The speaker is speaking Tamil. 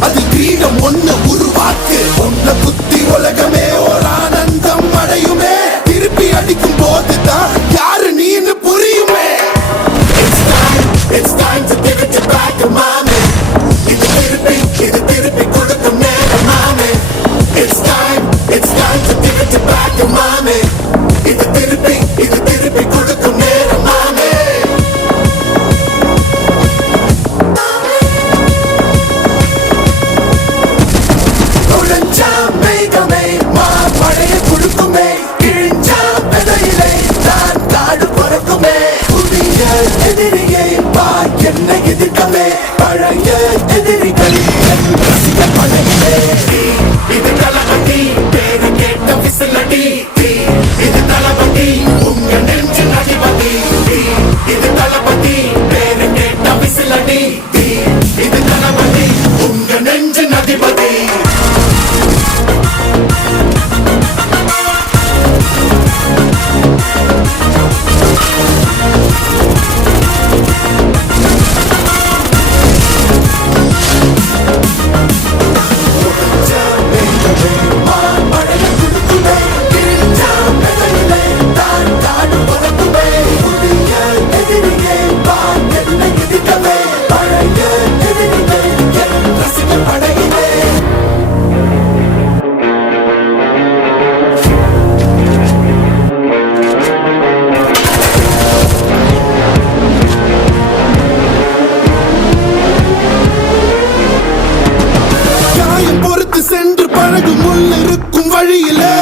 அது கிரீடம் ஒண்ணு உருவாக்கு ஒன்ன குத்தி உலகமே ஒரு ஆனந்தம் அடையுமே திருப்பி அடிக்கும் போதுதான் யாரு நீன்னு புரியுமே It's time to give it back to mommy இது திருப்பி கொடுக்கும் நேரம் மாமே It's time to give it back to mommy இது திருப்பி கொடுக்கும் நேரம் மாமே மேகமே மழையை கொடுக்குமே கிழிஞ்சா விதையிலே தான் காடு பிறக்குமே புதிய எதிரியை என்ன எதிர்க்கமே பழைய எதிரிகள் ரசிக்க பழகிலே இது தளபதி பேரு கேட்ட விசிலடி இது தளபதி உங்க நெஞ்சு அதிபதி இது தளபதி பேரு கேட்ட விசிலடி இது தளபதி உங்க நெஞ்சு அதிபதி சென்று பழகும் முள் இருக்கும் வழியிலே